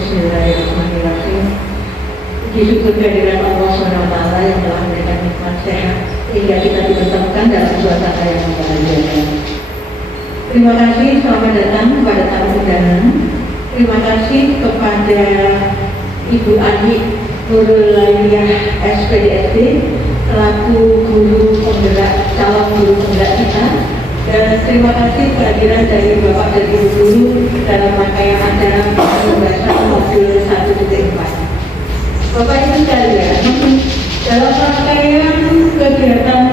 Bismillahirrahmanirrahim. Disyukur kehadiran Allah SWT yang telah memberikan nikmat sehat sehingga kita dipertemukan dalam suasana yang membahagiakan. Terima kasih, selamat datang kepada tamu undangan. Terima kasih kepada Ibu Ani Nurul Lailiyah SPDSD selaku guru penggerak, calon guru penggerak kita. Dan terima kasih kehadiran dari Bapak dan Ibu guru dalam rangkaian acara pembahasan modul 1.4. Bapak Ibu sekalian, dalam rangkaian kegiatan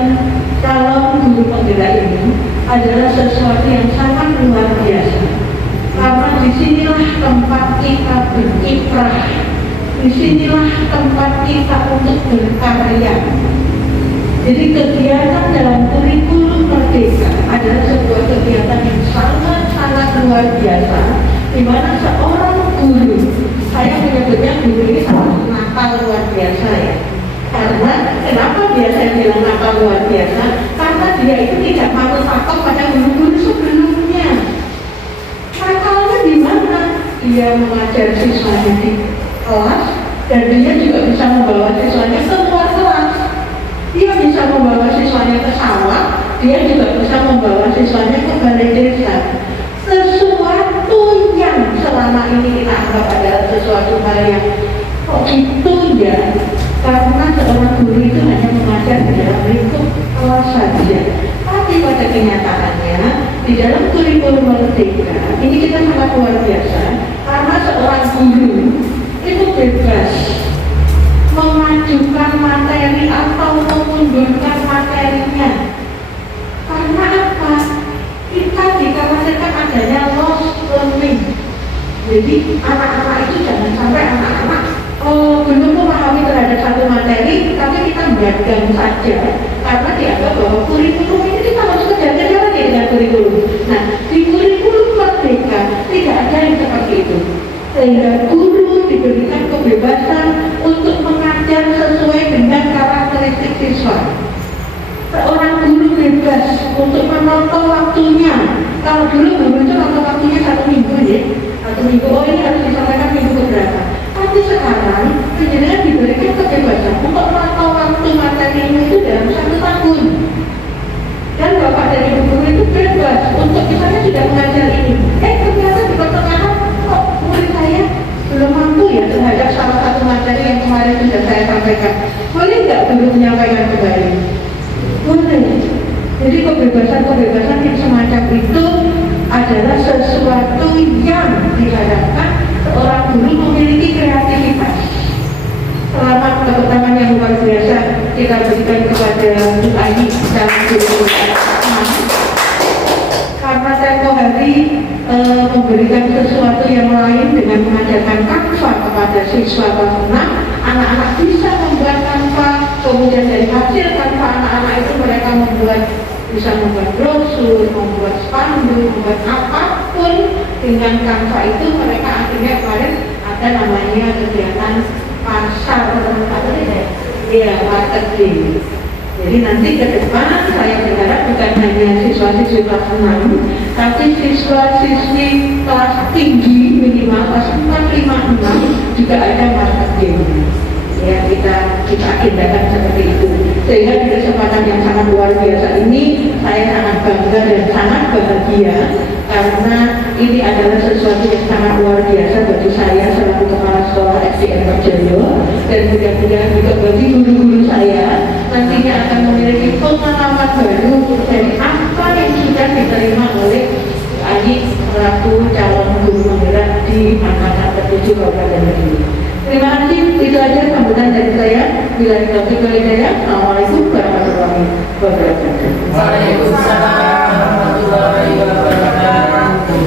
calon guru penggerak ini adalah sesuatu yang sangat luar biasa. Karena disinilah tempat kita berkiprah, disinilah tempat kita untuk berkarya. Jadi kegiatan dalam kurikulum Merdeka adalah sebuah kegiatan yang sangat-sangat luar biasa, di mana seorang guru, saya menyebutnya guru ini sangat nakal luar biasa ya. Karena kenapa dia saya bilang nakal luar biasa? Karena dia itu tidak mau takut pada guru-guru sebelumnya. Nakalnya di mana? Dia mengajar siswanya di kelas dan dia juga bisa membawa siswanya ke luar kelas. Dia bisa membawa siswanya ke sawah, dia juga bisa membawa siswanya ke balai desa. Sesuatu yang selama ini kita anggap adalah sesuatu hal yang kok itu ya, karena seorang guru itu hanya mengajar di dalam lingkup kelas saja. Tapi pada kenyataannya di dalam kurikulum Merdeka ini kita sangat luar biasa, karena seorang guru itu bebas memajukan materi atau memundurkan materinya. Karena apa? Kita dikhawatirkan adanya lost learning. Jadi anak-anak itu jangan sampai anak-anak belum memahami terhadap satu materi, tapi kita beragam saja. Karena dianggap bahwa kurikulum ini kita harus kejar-kejaran dengan kurikulum. Nah, di kurikulum Merdeka tidak ada yang seperti itu. Sehingga guru diberikan kebebasan untuk mengajar sesuai dengan karakteristik siswa. Seorang guru bebas untuk menonton waktunya. Kalau dulu guru itu nonton waktunya 1 minggu ya, 1 minggu, oh ini harus disampaikan minggu keberapa. Tapi sekarang penjelasan diberikan kebebasan untuk menonton waktu materinya itu dalam 1 tahun. Dan Bapak dan Ibu guru itu bebas untuk misalnya sudah mengajar ini. Ternyata di pertengahan kok murid saya belum mampu ya terhadap salah satu materi yang kemarin sudah saya sampaikan. Boleh nggak guru menyampaikan kembali? Boleh. Jadi kebebasan-kebebasan yang semacam itu adalah sesuatu yang diharapkan seorang guru memiliki kreativitas. Selamat tepuk tangan yang luar biasa kita berikan kepada Bu Ani dalam guru. Karena tempo hari memberikan sesuatu yang lain dengan mengajarkan Canva kepada siswa kelas 6, anak-anak bisa membuat Canva, kemudian dari hasil Canva anak-anak itu mereka bisa membuat brosur, membuat spanduk, membuat apapun dengan Canva itu. Mereka akhirnya kemarin ada namanya kegiatan pasar atau marketing. Jadi nanti ke depan saya berharap bukan hanya siswa-siswi kelas 6, tapi siswa-siswi kelas tinggi minimal kelas 4, 5, 6 juga ada marketing. Ya, kita agendakan seperti itu. Sehingga di kesempatan yang sangat luar biasa ini saya sangat bangga dan sangat bahagia karena ini adalah sesuatu yang sangat luar biasa bagi saya selaku kepala sekolah SDN Merjoyo, dan mudah-mudahan juga bagi guru-guru saya nantinya akan memiliki pengalaman baru dari apa yang sudah diterima oleh Ani selaku calon guru penggerak di angkatan ke-7 Kabupaten Kediri. Terima kasih, itu aja sambutan dari saya. Bila taufiq wal hidayah. Assalamualaikum warahmatullahi wabarakatuh. Waalaikumsalam warahmatullahi wabarakatuh.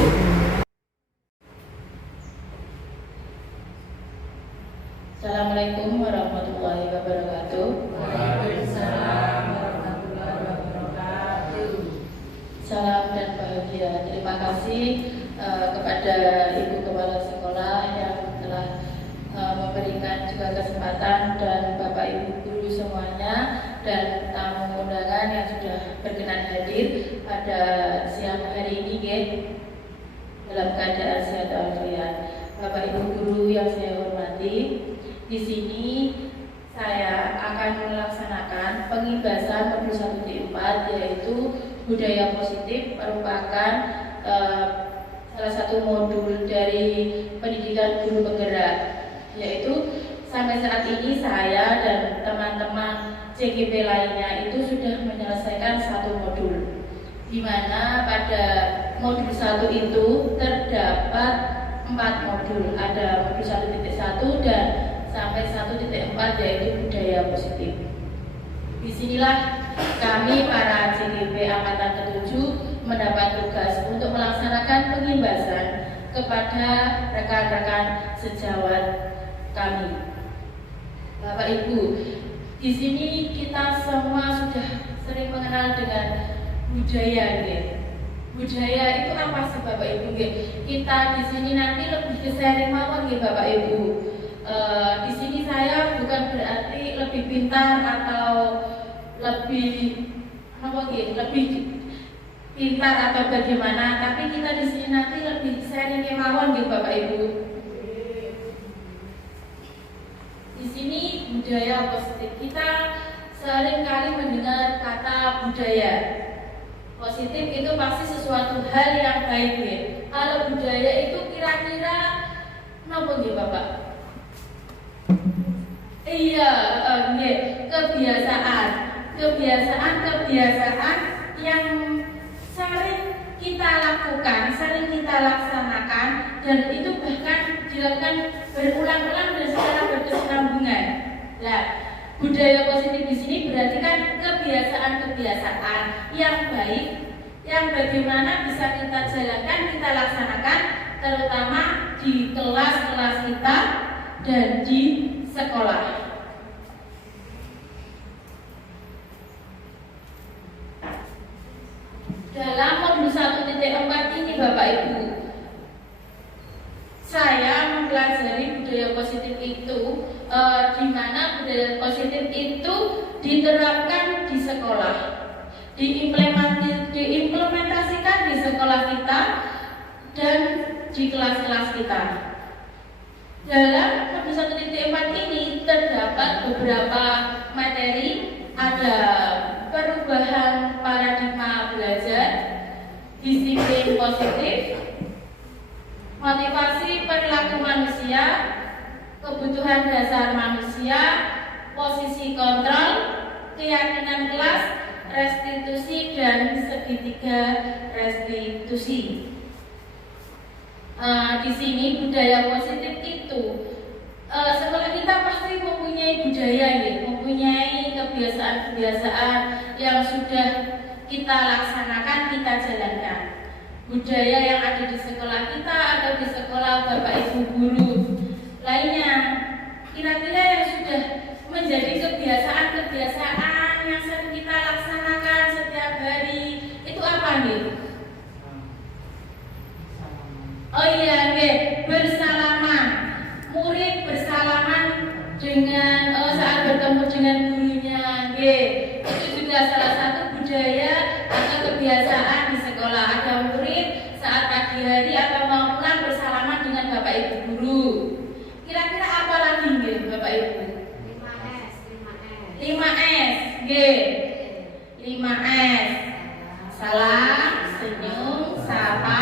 Assalamualaikum warahmatullahi wabarakatuh. Waalaikumsalam warahmatullahi wabarakatuh. Salam dan bahagia. Terima kasih kepada Ibu Kepala Sekolah yang telah memberikan juga kesempatan, dan Bapak Ibu guru semuanya dan tamu undangan yang sudah berkenan hadir pada siang hari ini dalam keadaan sehat walafiat. Bapak Ibu guru yang saya hormati, di sini saya akan melaksanakan pengibasan modul 1D4, yaitu budaya positif, merupakan salah satu modul dari pendidikan guru penggerak, yaitu sampai saat ini saya dan teman-teman CGP lainnya itu sudah menyelesaikan satu modul, di mana pada modul 1 itu terdapat 4 modul, ada modul 1.1 dan sampai 1.4, yaitu budaya positif. Disinilah kami para CGP Angkatan ke-7 mendapat tugas untuk melaksanakan pengibasan kepada rekan-rekan sejawat kami. Bapak Ibu, di sini kita semua sudah sering mengenal dengan budaya, gitu. Budaya itu apa sih Bapak Ibu? Kita di sini nanti lebih ke sharing mawon, gitu Bapak Ibu. Di sini saya bukan berarti lebih pintar atau lebih lebih pintar atau bagaimana, tapi kita di sini nanti lebih sharing mawon, gitu Bapak Ibu. Di sini budaya positif, kita sering kali mendengar kata budaya positif itu pasti sesuatu hal yang baik, ya. Kalau budaya itu kira-kira apa nggih Bapak? Iya, kebiasaan yang sering kita lakukan, sering kita laksanakan, dan itu bahkan dilakukan berulang-ulang dan secara berkesinambungan. Nah, budaya positif di sini berarti kan kebiasaan-kebiasaan yang baik, yang bagaimana bisa kita jalankan, kita laksanakan, terutama di kelas-kelas kita dan di sekolah. Dalam modul 1.4 ini Bapak Ibu, saya mempelajari budaya positif itu, di mana budaya positif itu diterapkan di sekolah, diimplementasikan di sekolah kita dan di kelas-kelas kita. Dalam modul 1.4 ini terdapat beberapa materi, ada perubahan paradigma belajar, disiplin positif, motivasi perilaku manusia, kebutuhan dasar manusia, posisi kontrol, keyakinan kelas, restitusi, dan segitiga restitusi. Di sini budaya positif itu, sekolah kita pasti mempunyai budaya, ya, mempunyai kebiasaan-kebiasaan yang sudah kita laksanakan, kita jalankan. Budaya yang ada di sekolah kita atau di sekolah Bapak Ibu guru lainnya, kira-kira yang sudah menjadi kebiasaan-kebiasaan yang sering kita laksanakan setiap hari, itu apa nih? Oh iya, bersalaman. Murid bersalaman dengan saat bertemu dengan gurunya, itu juga salah satu budaya atau kebiasaan di sekolah. Ada murid saat pagi hari atau mau pulang bersalaman dengan Bapak Ibu guru. Kira-kira apa lagi, Bapak Ibu? 5S, 5S. Salam, senyum, sapa,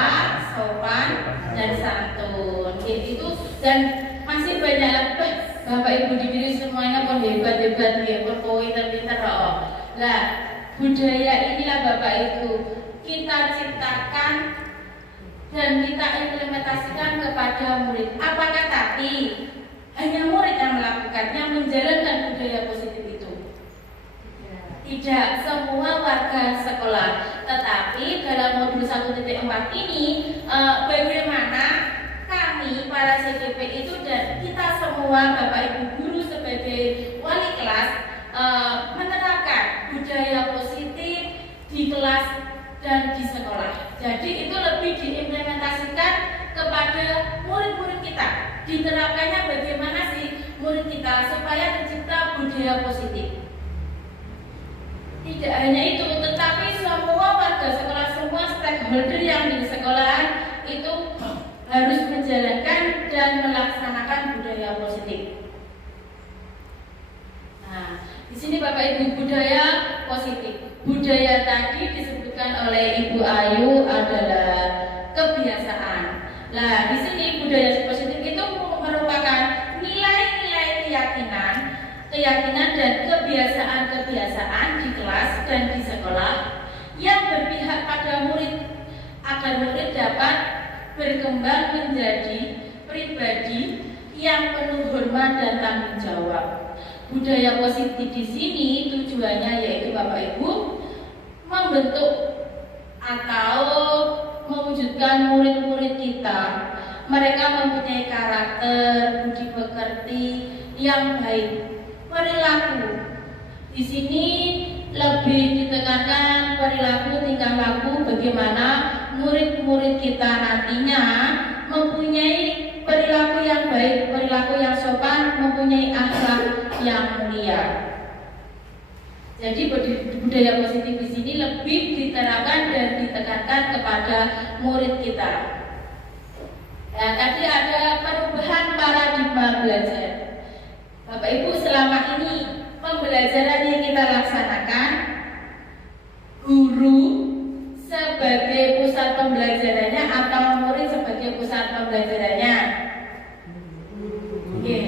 sopan, dan santun. Itu dan masih banyak lagi. Bapak Ibu di diri semuanya pun hebat-hebat, pinter-pinter. Nah, budaya inilah Bapak Ibu kita ciptakan dan kita implementasikan kepada murid. Apakah tapi hanya murid yang melakukannya, menjalankan budaya positif itu? Tidak, semua warga sekolah. Tetapi dalam modul 1.4 ini, bagaimana kami para CGP itu dan kita semua Bapak Ibu guru sebagai wali kelas menerapkan budaya positif di kelas dan di sekolah. Jadi itu lebih diimplementasikan kepada murid-murid kita. Diterapkannya bagaimana sih murid kita supaya tercipta budaya positif. Tidak hanya itu, tetapi semua warga sekolah, semua stakeholder yang di sekolahan itu harus menjalankan dan melaksanakan budaya positif. Nah, di sini Bapak Ibu, budaya positif. Budaya tadi disebutkan oleh Ibu Ayu adalah kebiasaan. Nah, di sini budaya positif itu merupakan nilai-nilai keyakinan dan kebiasaan-kebiasaan di kelas dan di sekolah yang berpihak pada murid agar murid dapat berkembang menjadi pribadi yang penuh hormat dan tanggung jawab. Budaya positif di sini tujuannya yaitu Bapak Ibu membentuk atau mewujudkan murid-murid kita. Mereka mempunyai karakter, budi pekerti yang baik, perilaku. Di sini lebih ditekankan perilaku tingkah laku bagaimana murid-murid kita nantinya mempunyai perilaku yang baik, perilaku yang sopan, mempunyai akhlak yang mulia. Jadi budaya positif di sini lebih diterapkan dan ditekankan kepada murid kita. Ya, tadi ada perubahan paradigma belajar. Bapak Ibu, selama ini pembelajaran yang kita laksanakan, guru sebagai pusat pembelajarannya atau murid sebagai pusat pembelajarannya? Oke.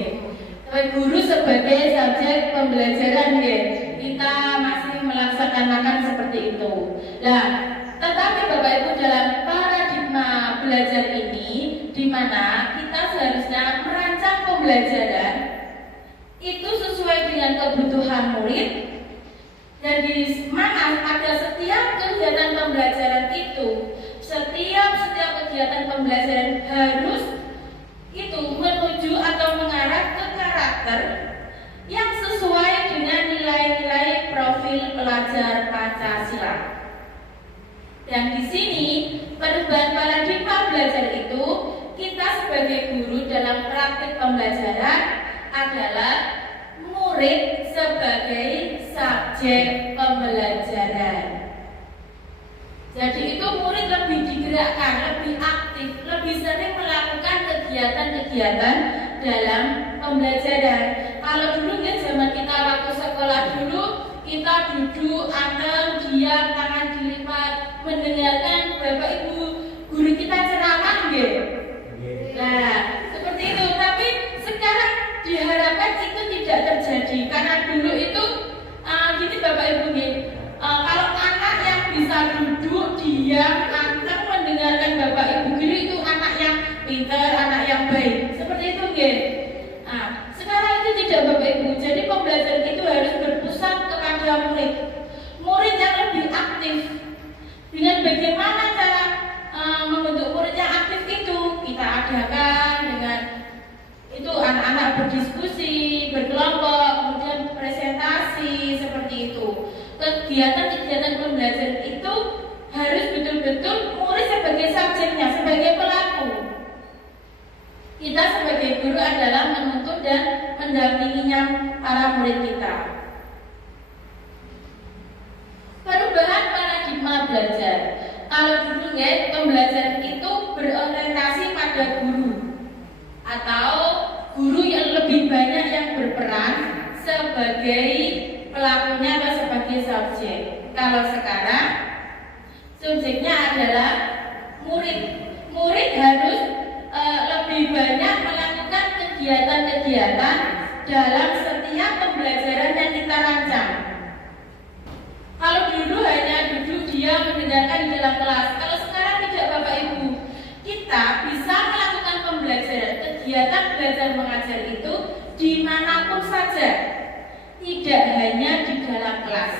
Guru sebagai subjek pembelajaran, kita masih melaksanakan seperti itu. Nah, tetapi Bapak Ibu, dalam paradigma belajar ini, di mana kita seharusnya merancang pembelajaran itu sesuai dengan kebutuhan murid, dan di mana ada setiap kegiatan pembelajaran itu, setiap kegiatan pembelajaran harus itu menuju atau mengarah ke karakter yang sesuai dengan nilai-nilai profil pelajar Pancasila. Dan di sini perubahan paradigma belajar itu, kita sebagai guru dalam praktik pembelajaran adalah murid sebagai subjek pembelajaran. Jadi itu murid lebih digerakkan, lebih aktif, lebih sering melakukan kegiatan-kegiatan dalam pembelajaran. Kalau dulu ya zaman kita waktu sekolah dulu, kita duduk, anteng, diam, tangan dilipat, mendengarkan Bapak Ibu guru kita ceramah, gitu. Nah, seperti itu. Tapi sekarang diharapkan itu tidak terjadi, karena dulu itu gini Bapak Ibu, kalau anak yang bisa duduk, diam, anteng, mendengarkan Bapak Ibu guru itu anak yang pintar, anak yang baik. Seperti itu, gitu. Nah, sekarang itu tidak Bapak Ibu. Jadi pembelajaran itu harus berpusat kepada murid. Murid yang lebih aktif. Dengan bagaimana cara membentuk murid yang aktif itu, kita adakan dengan itu anak-anak berdiskusi, berkelompok, kemudian presentasi, seperti itu. Kegiatan-kegiatan pembelajaran itu harus betul-betul murid sebagai subjeknya, sebagai pelaku. Kita sebagai guru adalah menuntut dan mendampinginya para murid kita. Perubahan paradigma belajar. Kalau dulu pembelajaran itu berorientasi pada guru atau guru yang lebih banyak yang berperan sebagai pelakunya atau sebagai subjek. Kalau sekarang subjeknya adalah murid. Murid harus lebih banyak melakukan kegiatan-kegiatan dalam setiap pembelajaran yang kita rancang. Kalau dulu hanya duduk diam mendengarkan di dalam kelas, kalau sekarang tidak Bapak Ibu, kita bisa melakukan pembelajaran, kegiatan belajar mengajar itu dimanapun saja, tidak hanya di dalam kelas.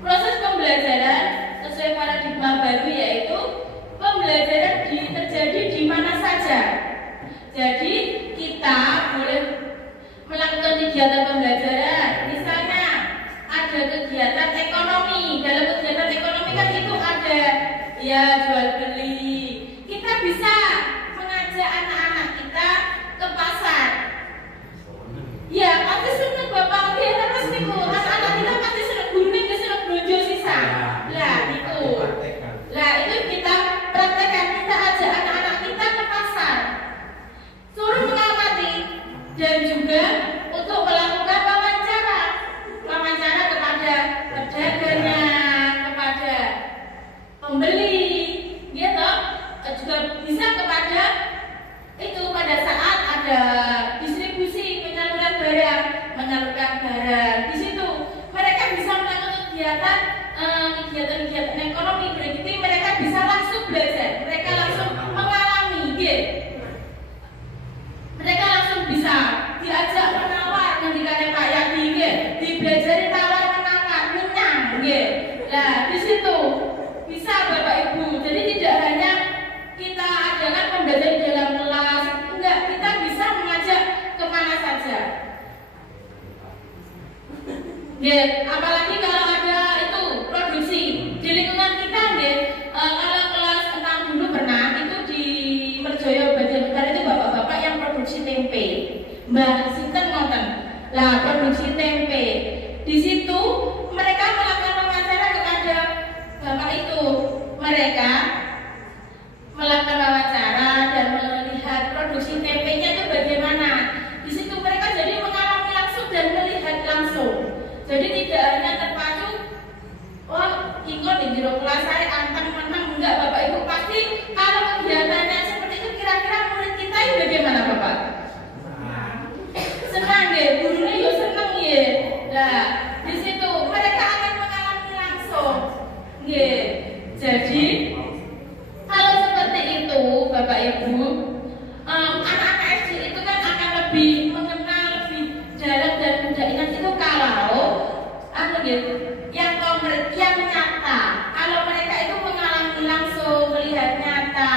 Proses pembelajaran sesuai paradigma baru yaitu pembelajaran terjadi di mana saja. Jadi kita boleh melakukan kegiatan pembelajaran, misalnya ada kegiatan ekonomi. Dalam kegiatan ekonomi kan itu ada ya jual beli. Kita bisa mengajak anak-anak kita ke pasar. Ya pasti senang Bapak dia terus niku. Anak-anak kita pasti senang gurune ke senang belanja sisa. Lah itu. Lah itu kita praktekkan, kita ajak anak-anak kegiatan-kegiatan ekonomi, berarti mereka bisa langsung belajar, mereka langsung mengalami, gitu. Mereka langsung bisa diajak menawar ngendikane Pak Yadi, gitu. Dibelajari tawar menawar, menyang, gitu. Nah, di situ bisa Bapak Ibu. Jadi tidak hanya kita adakan pembelajaran di dalam kelas, enggak, kita bisa mengajak kemana saja. Apalagi kalau ada itu produksi di lingkungan kita, kalau kelas 6 dulu pernah itu di Merjoyo Banjarnegara itu bapak-bapak yang produksi tempe, Mbah Sinten ngoten. Lah produksi tempe di situ mereka melakukan wawancara kepada bapak itu, mereka melakukan wawancara dan melihat produksi tempenya itu bagaimana. Di situ mereka jadi mengalami langsung dan melihat langsung. Jadi tidak hanya terpacu, oh ikut di jero kelas saya anteng menang, enggak Bapak Ibu, pasti kalau kegiatannya seperti itu kira-kira murid kita ini bagaimana Bapak? Senang ya, gurunya juga senang ya. Nah di situ mereka akan mengalami langsung, ya. Jadi kalau seperti itu Bapak Ibu, anak-anak SD itu kan akan lebih mengenal lebih dalam dan mudah ingat itu kalau yang konkret, yang nyata. Kalau mereka itu mengalami langsung, melihat nyata,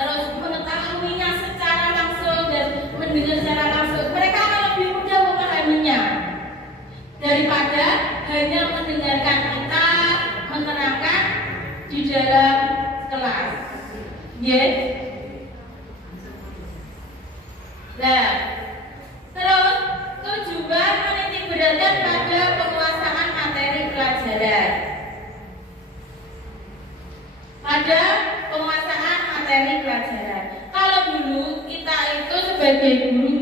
terus mengetahuinya secara langsung dan mendengar secara langsung, mereka akan lebih mudah memahaminya daripada hanya mendengarkan kita menerangkan di dalam kelas. Nah, terus tujuan menitik beratkan pada penguasaan materi pelajaran. Pada penguasaan materi pelajaran. Kalau dulu kita itu sebagai guru,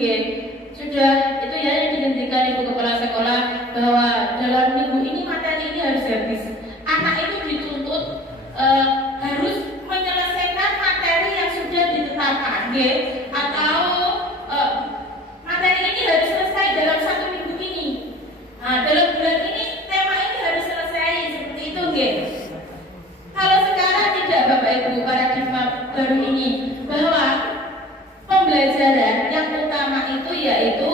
sudah itu ya yang dihentikan Ibu Kepala Sekolah bahwa dalam minggu ini materi ini harus habis. Anak itu dituntut harus menyelesaikan materi yang sudah ditetapkan, atau materi ini harus selesai dalam 1 minggu ini. Nah, dalam bulan ini tema ini harus selesai seperti itu, Kalau sekarang tidak Bapak Ibu, paradigma baru ini bahwa pembelajaran yang utama itu yaitu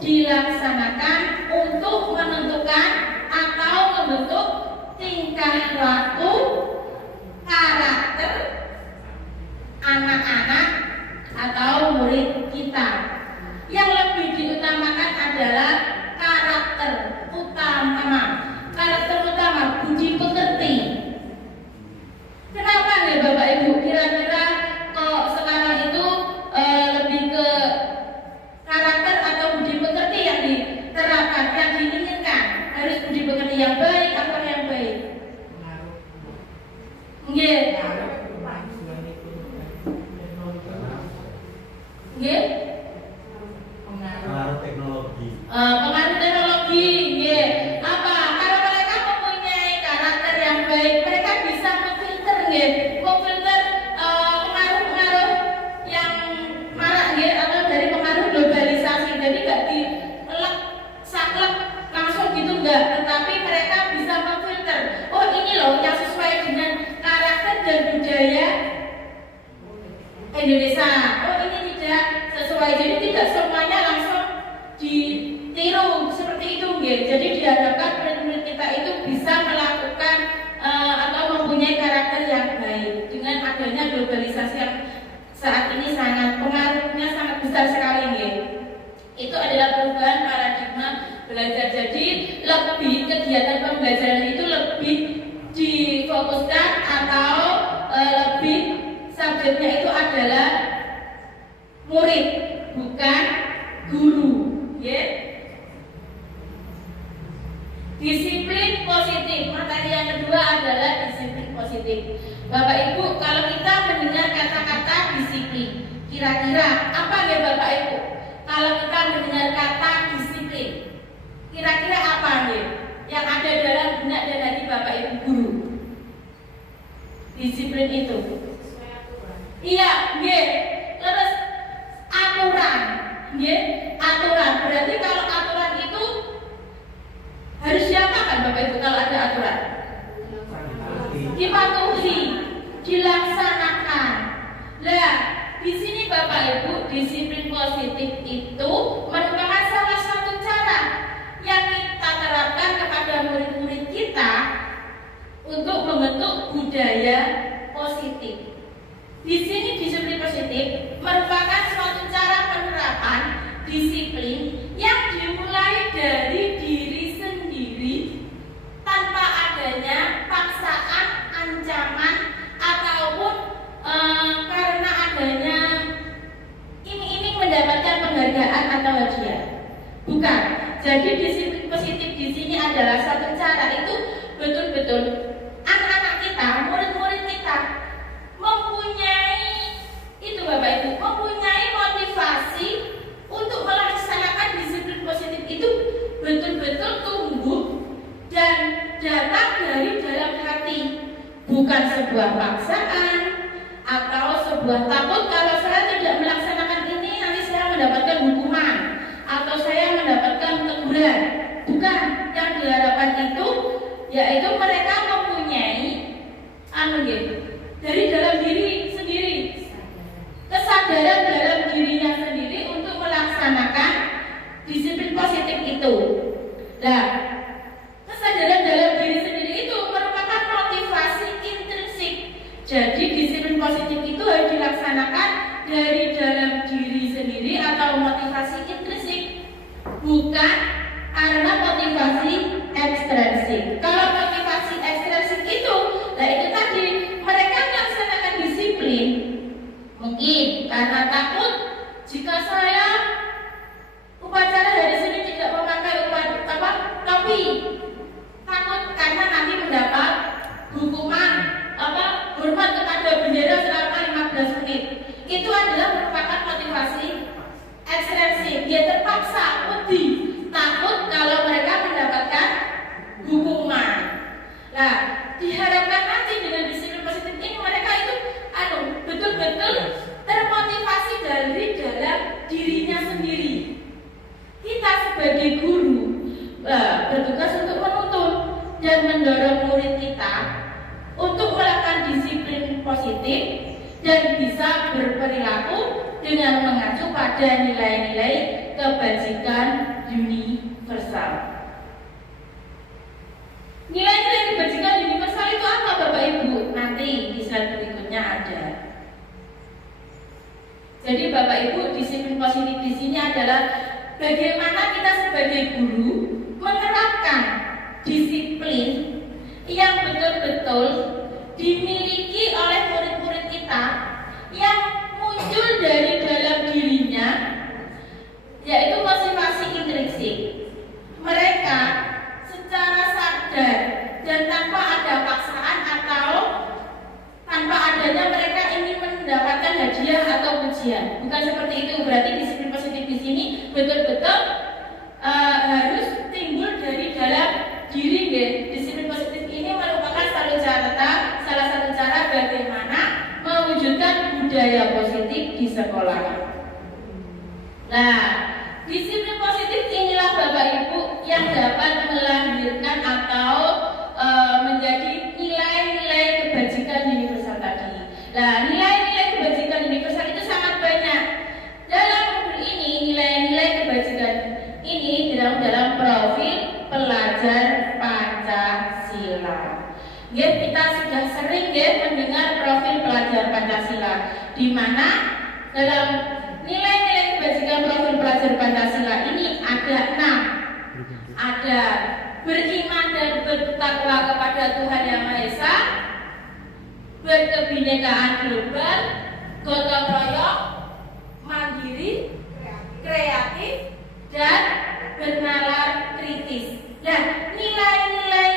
dilaksanakan untuk menentukan atau membentuk tingkah laku karakter anak-anak atau murid kita. Yang lebih diutamakan adalah karakter utama budi pekerti. Kenapa Bapak Ibu kira-kira kok sekarang itu lebih ke karakter atau budi pekerti yang diterapkan, yang diinginkan? Harus budi pekerti yang baik atau yang baik? Pengaruh teknologi. Pengaruh teknologi, apa? Kalau mereka mempunyai karakter yang baik, mereka bisa memfilter, memfilter pengaruh-pengaruh yang marak, atau dari pengaruh globalisasi. Jadi nggak dilek saklek langsung gitu, enggak. Tetapi mereka bisa memfilter. Oh ini loh yang sesuai dengan karakter dan budaya Indonesia. Oh ini tidak sesuai. Jadi tidak semuanya langsung ditiru seperti itu, Jadi diharapkan murid-murid kita itu bisa melakukan atau mempunyai karakter yang baik dengan adanya globalisasi yang saat ini pengaruhnya sangat besar sekali, Itu adalah perubahan paradigma belajar. Jadi lebih kegiatan pembelajaran itu lebih difokuskan atau lebih subjeknya itu adalah murid, bukan guru, Disiplin positif. Materi yang kedua adalah disiplin positif. Bapak Ibu, kalau kita mendengar kata-kata disiplin, kira-kira apa Bapak Ibu? Kalau kita mendengar kata disiplin, kira-kira apa yang ada dalam benak dan hati Bapak Ibu guru? Disiplin itu. Iya, terus aturan, aturan. Berarti kalau aturan itu harus diapakan Bapak Ibu kalau ada aturan? dipatuhi, dilaksanakan. Nah, di sini Bapak Ibu, disiplin positif itu merupakan salah satu cara yang kita terapkan kepada murid-murid kita untuk membentuk budaya positif. Di sini disiplin positif merupakan suatu cara penerapan disiplin yang dimulai dari diri sendiri tanpa adanya paksaan, ancaman, ataupun karena adanya iming-iming mendapatkan penghargaan atau hadiah. Bukan. Jadi disiplin positif di sini adalah satu cara itu betul-betul anak-anak kita, murid-murid kita mempunyai itu Bapak Ibu, mempunyai motivasi untuk melaksanakan disiplin positif itu betul-betul tumbuh dan datang dari dalam hati, bukan sebuah paksaan atau sebuah takut kalau saya tidak melaksanakan ini nanti saya mendapatkan hukuman atau saya mendapatkan teguran. Bukan, yang diharapkan itu yaitu mereka mempunyai dari dalam diri sendiri kesadaran dalam dirinya sendiri untuk melaksanakan disiplin positif itu. Nah, kesadaran dalam diri sendiri itu merupakan motivasi intrinsik. Jadi disiplin positif itu harus dilaksanakan dari dalam diri sendiri atau motivasi intrinsik, bukan karena motivasi ekstrinsik. Kalau motivasi ekstrinsik itu, nah itu tadi mereka melaksanakan disiplin mungkin karena takut jika saya upacara hari Senin tidak memakai topi, takut karena nanti mendapat hukuman hormat kepada bendera selama 15 menit. Itu adalah merupakan motivasi ekstrinsik. Dia terpaksa takut kalau mereka mendapatkan hukuman. Nah, diharapkan nanti dengan disiplin positif ini mereka itu betul-betul termotivasi dari dalam dirinya sendiri. Kita sebagai guru bertugas untuk menuntun dan mendorong murid kita untuk melakukan disiplin positif dan bisa berperilaku dengan mengacu pada nilai-nilai kebajikan universal. Nilai-nilai kebajikan universal itu apa Bapak Ibu? Nanti di slide berikutnya ada. Jadi Bapak Ibu, disiplin positif di sini adalah bagaimana kita sebagai guru menerapkan disiplin yang betul-betul dimiliki oleh murid-murid kita yang muncul dari dalam dirinya, yaitu motivasi intrinsik. Mereka secara sadar dan tanpa ada paksaan atau tanpa adanya mereka ingin mendapatkan hadiah atau pujian. Bukan seperti itu. Berarti disiplin positif di sini betul-betul harus timbul dari dalam diri. Disiplin positif ini merupakan salah satu cara bagaimana mewujudkan budaya positif di sekolah. Nah, disiplin positif inilah Bapak Ibu yang dapat melahirkan atau menjadi nilai-nilai kebajikan universal tadi. Nah, nilai-nilai kebajikan universal itu sangat banyak. Dalam modul ini, nilai-nilai kebajikan ini dalam profil pelajar Pancasila. Kita sudah sering mendengar profil pelajar Pancasila, di mana dalam nilai-nilai kebajikan profil pelajar Pancasila ini ada 6. Ada beriman dan bertakwa kepada Tuhan Yang Maha Esa, berkebinekaan global, gotong royong, mandiri, kreatif, dan bernalar kritis. Nah, nilai-nilai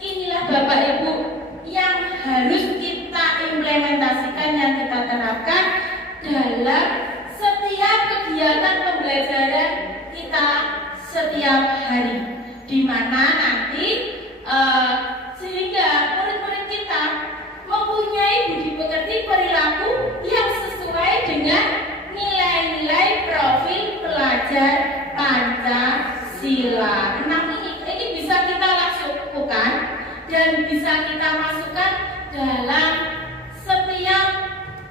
inilah Bapak Ibu yang harus kita implementasikan, yang kita terapkan dalam setiap kegiatan pembelajaran kita setiap hari, di mana nanti sehingga murid-murid kita mempunyai budi pekerti perilaku yang sesuai dengan nilai-nilai profil pelajar Pancasila. 6 ini bisa kita lakukan dan bisa bisa kita masukkan dalam setiap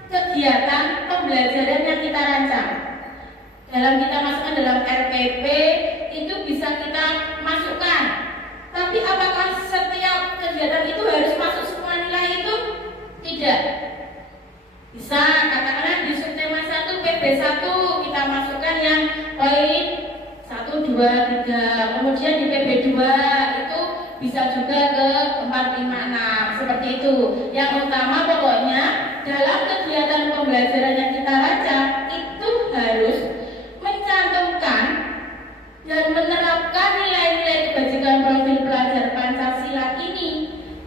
kegiatan pembelajaran yang kita rancang. Dalam kita masukkan dalam RPP itu bisa kita masukkan. Tapi apakah setiap kegiatan itu harus masuk semua nilai itu? Tidak. Bisa katakanlah di subtema 1 PB1 kita masukkan yang poin 1, 2, 3. Kemudian di PB2 itu bisa juga ke 4, 5, 6. Seperti itu. Yang utama pokoknya dalam kegiatan pembelajaran yang kita rancang itu harus mencantumkan dan menerapkan nilai-nilai kebajikan profil pelajar Pancasila ini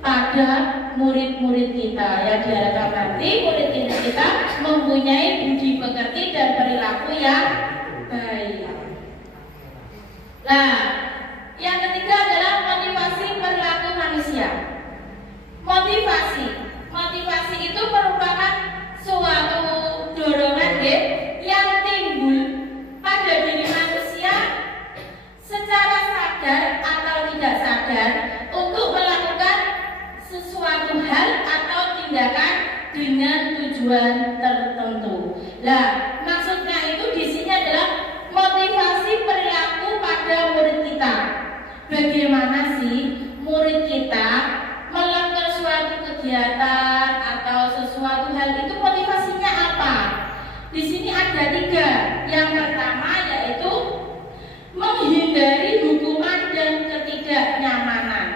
pada murid-murid kita, yang diharapkan nanti murid kita mempunyai budi pekerti dan perilaku yang baik. Nah, yang ketiga adalah motivasi perilaku manusia. Motivasi itu merupakan suatu dorongan yang timbul pada diri manusia secara sadar atau tidak sadar untuk melakukan sesuatu hal atau tindakan dengan tujuan tertentu. Nah, maksudnya itu di sini adalah motivasi perilaku pada murid kita. Bagaimana sih murid kita melakukan suatu kegiatan atau sesuatu hal itu motivasinya apa? Di sini ada 3. Yang pertama yaitu menghindari hukuman dan ketidaknyamanan,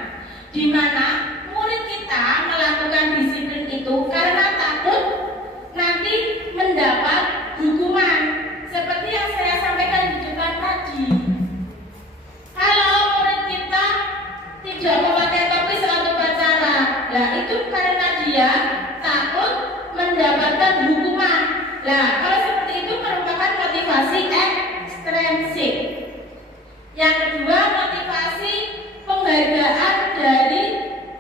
di mana murid kita melakukan disiplin itu karena takut nanti mendapat hukuman. Seperti yang saya sampaikan di depan tadi, kalau murid kita tidak memakai topi saat upacara, nah itu karena dia takut mendapatkan hukuman. Nah, kalau seperti itu merupakan motivasi ekstrinsik. Yang kedua, motivasi penghargaan dari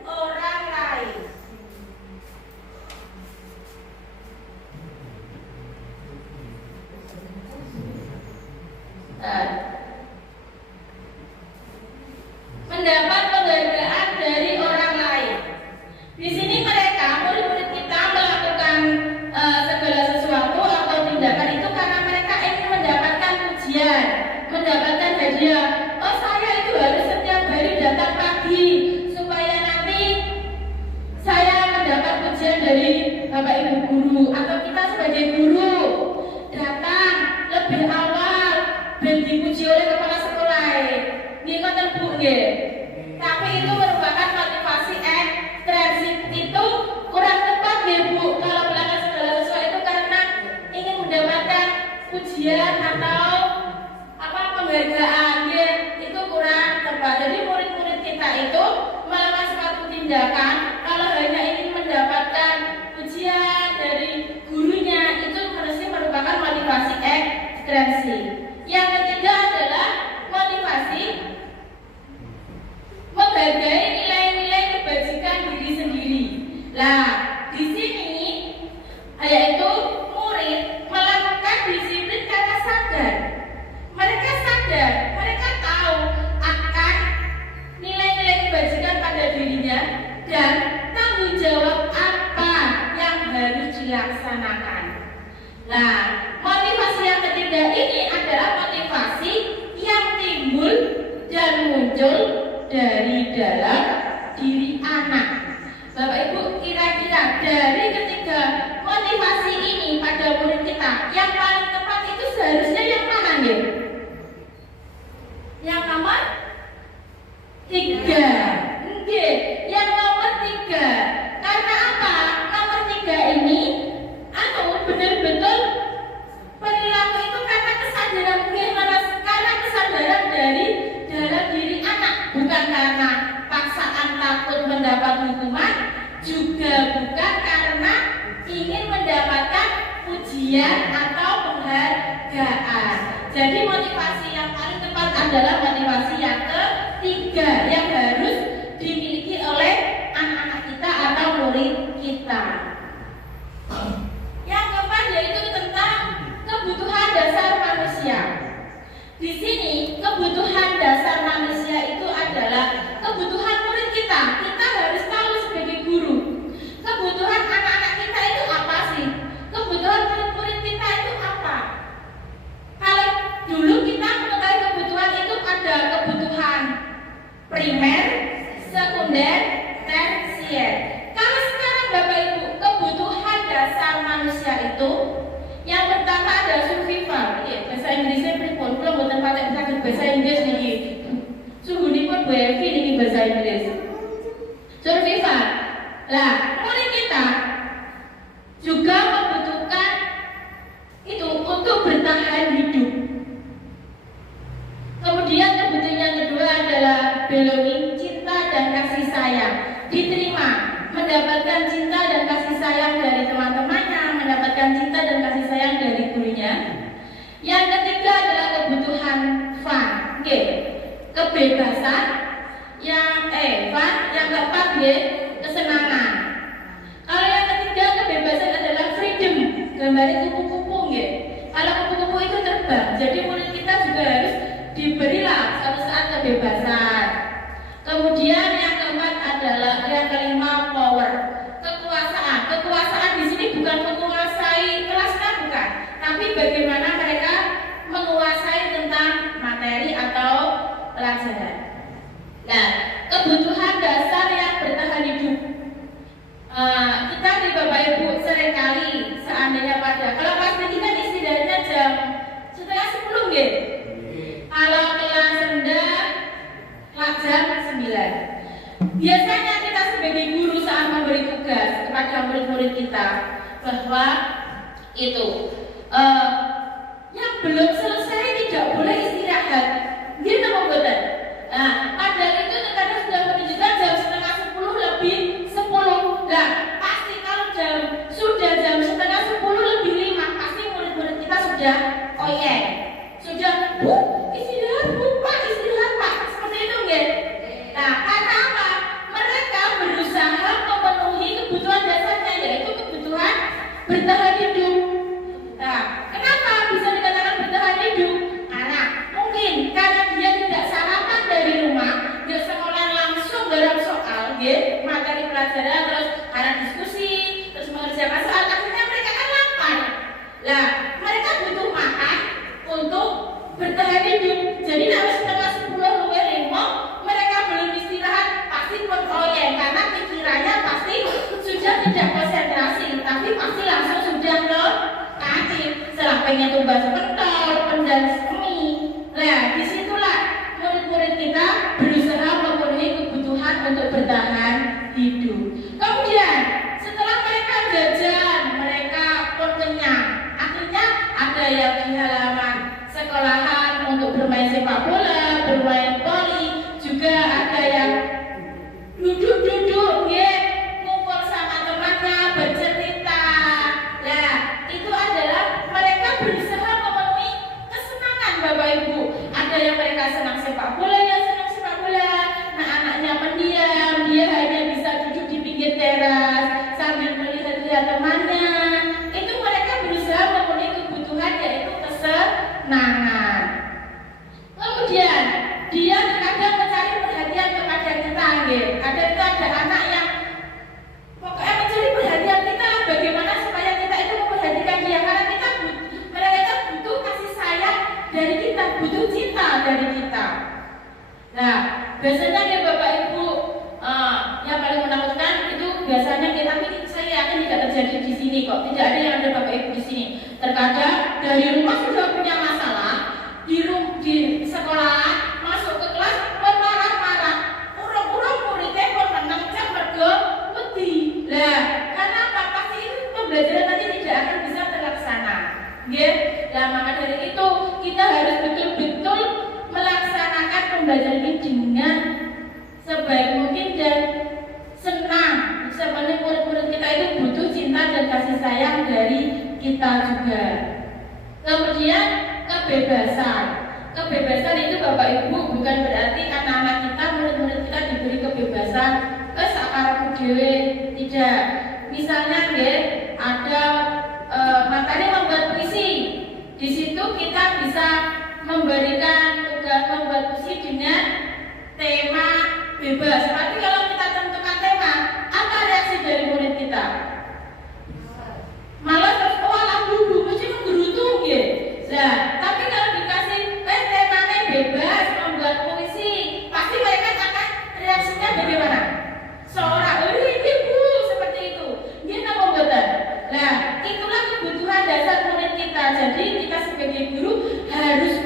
orang lain. Mendapat penghargaan dari orang lain. Di sini mereka, murid-murid kita melakukan segala sesuatu atau tindakan itu karena mereka ingin mendapatkan pujian, mendapatkan hadiah. Oh, saya itu harus setiap hari datang pagi supaya nanti saya mendapat pujian dari Bapak Ibu guru, atau kita sebagai guru datang lebih awal dan dipuji oleh kepala sekolah. Nggih ngoten Bu nggih. Tapi itu merupakan motivasi ekstrinsik, itu kurang tepat nggih Bu kalau melakukan segala sesuatu itu karena ingin mendapatkan pujian atau penghargaan, itu kurang tepat. Jadi murid-murid kita itu melakukan suatu tindakan kalau hanya ingin mendapatkan pujian dari gurunya, itu harusnya merupakan motivasi ekstrinsik. Yang ketiga adalah motivasi menghargai nilai-nilai kebajikan diri sendiri. Nah, di sini yaitu murid melakukan disiplin karena sadar. Mereka tahu akan nilai-nilai kebajikan pada dirinya dan tanggung jawab apa yang harus dilaksanakan. Nah, motivasi yang ketiga ini adalah motivasi yang timbul dan muncul dari dalam diri anak. Bapak Ibu, kira-kira dari ketiga motivasi ini pada murid kita, yang paling tepat itu seharusnya yang mana nih? Yang nomor 3. Oke, yang nomor 3. Karena apa? Nomor 3 ini betul-betul perilaku itu karena kesadaran, karena kesadaran dari dalam diri anak, bukan karena paksaan takut mendapat hukuman, juga bukan karena ingin mendapatkan pujian atau penghargaan. Jadi motivasi yang paling tepat adalah motivasi yang ketiga yang harus dimiliki oleh anak-anak kita atau murid kita. Yang keempat yaitu tentang kebutuhan dasar manusia. Di sini kebutuhan dasar manusia itu adalah kebutuhan murid kita. Kita harus tahu sebagai Inggris pripun? Kula mboten patek saged bahasa Inggris niki. Suhunipun Bu Evi niki bahasa Inggris. Survival. Lah, murid kita juga membutuhkan itu untuk bertahan hidup. Kemudian kebutuhan yang kedua adalah belonging, cinta dan kasih sayang. Diterima, mendapatkan cinta dan kasih sayang dari teman-temannya, mendapatkan cinta dan kasih sayang dari gurunya. Yang ketiga adalah kebutuhan fun, kebebasan. Fun. Yang keempat kesenangan. Kalau yang ketiga kebebasan adalah freedom, gambarnya kupu-kupu Kalau kupu-kupu itu terbang, jadi murid kita juga harus diberilah suatu saat kebebasan. Kemudian yang keempat adalah yang kelima power, kekuasaan. Kekuasaan di sini bukan menguasai kelasnya bukan, tapi bagaimana mereka menguasai tentang materi atau pelajaran. Nah, kebutuhan dasar yang bertahan hidup. Kita di Bapak Ibu seringkali seandainya pada kalau pas ini kan istirahatnya jam 9:30 Kalau kelas rendah jam 9. Biasanya kita sebagai guru saat memberi tugas kepada murid-murid kita bahwa itu yang belum selesai tidak boleh istirahat. Dia membuat. Nah, padahal itu terkadang sudah menunjukkan jam 9:10 Nah, pasti kalau sudah jam 9:10 pasti murid-murid kita sudah sudah istirahat Pak, seperti itu Nah, karena apa? Mereka berusaha memenuhi kebutuhan dasarnya, yaitu kebutuhan bertahan hidup. Nah, kenapa bisa dikatakan bertahan hidup? Karena mungkin karena dia tidak sarapan dari rumah, dia sekolah langsung dalam soal, materi pelajaran, terus karena diskusi, terus mengerjakan soal, akhirnya mereka kan lapar. Nah, mereka butuh makan untuk bertahan hidup. Jadi harus 9:10 mereka belum istirahat, pasti karena pikirannya pasti sudah tidak konsentrasi, tapi pasti langsung sudah ke kantin. Setelah pengen tumbas pentol, pendan semi. Nah, disitulah murid-murid kita berusaha memenuhi kebutuhan untuk bertahan hidup. Kemudian setelah mereka jajan, mereka pun kenyang. Akhirnya ada yang di halaman sekolahan untuk bermain sepak bola, bermain voli, juga ada yang duduk-duduk, ngumpul sama temannya, bercerita. Nah, itu adalah mereka berusaha memenuhi kesenangan Bapak Ibu. Ada yang mereka senang sepak bola, nah anaknya pendiam, dia hanya bisa duduk di pinggir teras sambil melihat-lihat temannya. Itu mereka berusaha memenuhi kebutuhan yaitu kesenangan. Kemudian dia terkadang mencari perhatian kepada kita, ada anak yang pokoknya mencari perhatian kita. Bagaimana supaya kita itu memperhatikan dia? Karena mereka butuh kasih sayang dari kita, butuh cinta dari kita. Nah, biasanya Bapak Ibu yang paling menakutkan itu biasanya tapi saya yakin tidak terjadi di sini kok. Tidak ada yang ada Bapak Ibu di sini. Terkadang dari rumah sudah punya masalah, di sekolah masuk ke kelas marah-marah, urung-urung muridnya pun menengcap mergo wedi. Lah, karena apa? Pasti itu pembelajaran tadi tidak akan bisa terlaksana. Nah, maka dari itu kita harus betul-betul melaksanakan pembelajaran ini dengan sebaik mungkin dan senang. Sebenarnya murid-murid kita itu butuh cinta dan kasih sayang dari kita juga. Kemudian kebebasan. Kebebasan itu Bapak Ibu bukan berarti anak-anak kita, murid-murid kita diberi kebebasan sakarepku dhewe, tidak. Misalnya ada materi membuat puisi. Di situ kita bisa memberikan tugas membuat puisi dengan tema bebas. Tapi kalau kita tentukan tema, apa reaksi dari murid kita? Malah terus lagu mesti menggerutu Nah, tapi kalau dikasih temanya bebas membuat puisi, pasti mereka akan reaksinya bagaimana? Seorang ibu seperti itu. Dia membuat. Nah, itulah kebutuhan dasar murid kita. Jadi kita sebagai guru harus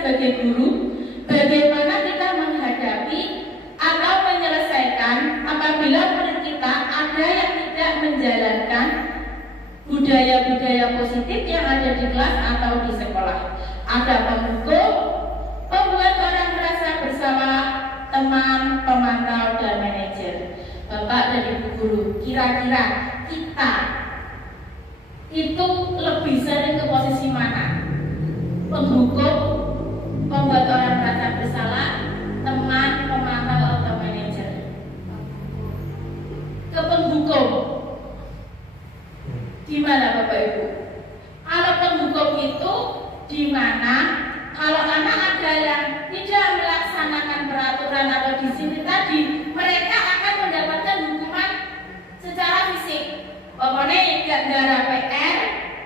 sebagai guru, bagaimana kita menghadapi atau menyelesaikan apabila murid kita ada yang tidak menjalankan budaya-budaya positif yang ada di kelas atau di sekolah. Ada pemukul, pembuat orang merasa bersalah, teman, pemantau, dan manajer. Bapak dan Ibu guru, kira-kira kita itu lebih sering ke posisi mana? Penghukum, pembuat orang merasa bersalah, teman, pemantau, atau manajer? Ke penghukum. Di mana Bapak Ibu? Kalau penghukum itu di mana kalau anak ada yang tidak melaksanakan peraturan atau disiplin tadi, mereka akan mendapatkan hukuman secara fisik. Pokoknya tidak gara PR,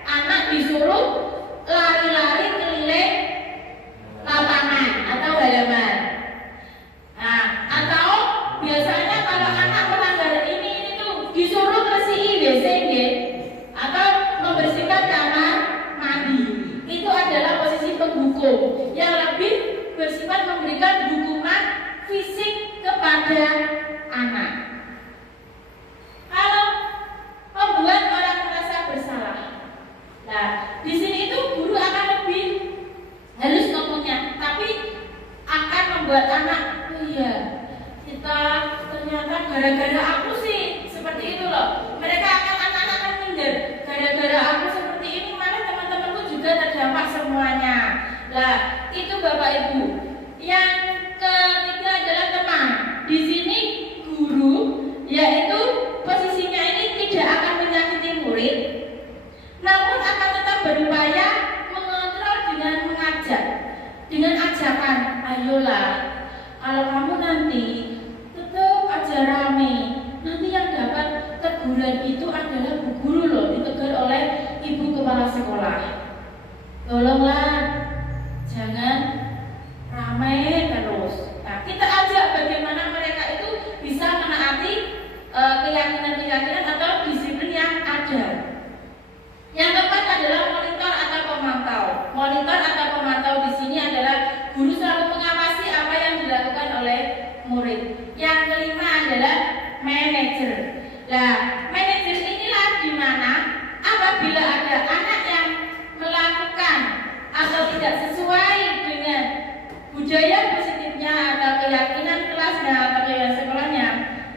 anak disuruh lari-lari keliling lapangan atau halaman. Nah, atau biasanya kalau anak melanggar ini tuh disuruh bersihin WC atau membersihkan kamar mandi. Itu adalah posisi penghukum yang lebih bersifat memberikan hukuman fisik kepada anak. Kalau membuat orang merasa bersalah, nah di sini itu guru akan lebih halus ngomongnya, tapi akan membuat anak, oh iya, kita ternyata gara-gara aku sih seperti itu loh. Mereka anak-anak akan minder, gara-gara aku seperti ini, mana teman-temanku juga terdampak semuanya. Lah, itu Bapak Ibu. Yang ketiga adalah teman. Di sini guru, yaitu posisinya ini tidak akan menyakiti murid, namun akan tetap berupaya mengontrol dengan mengajak, dengan ajakan, ayolah, kalau kamu nanti tetap aja rame, nanti yang dapat teguran itu adalah bu guru loh, ditegur oleh ibu kepala sekolah. Tolonglah, jangan ramai terus. Nah, kita ajak bagaimana mereka itu bisa menaati keyakinan-keyakinan atau disiplin yang ada. Yang keempat adalah monitor atau pemantau. Monitor atau pemantau di sini adalah guru selalu mengawasi apa yang dilakukan oleh murid. Yang kelima adalah manajer. Nah, manajer inilah di mana apabila ada anak yang melakukan atau tidak sesuai dengan budaya positifnya atau keyakinan kelasnya atau keyakinan sekolahnya,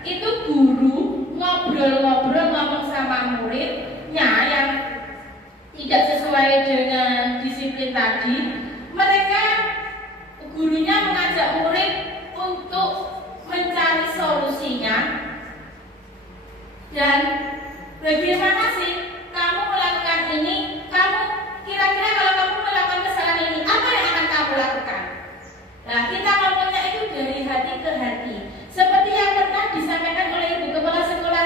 itu guru ngobrol-ngobrol ngomong sama muridnya yang tidak sesuai dengan disiplin tadi. Mereka gurunya mengajak murid untuk mencari solusinya dan bagaimana sih kamu melakukan ini, kamu kira-kira kalau kamu melakukan kesalahan ini apa yang akan kamu lakukan. Nah, kita ngomongnya itu dari hati ke hati, seperti yang pernah disampaikan oleh ibu kepala sekolah,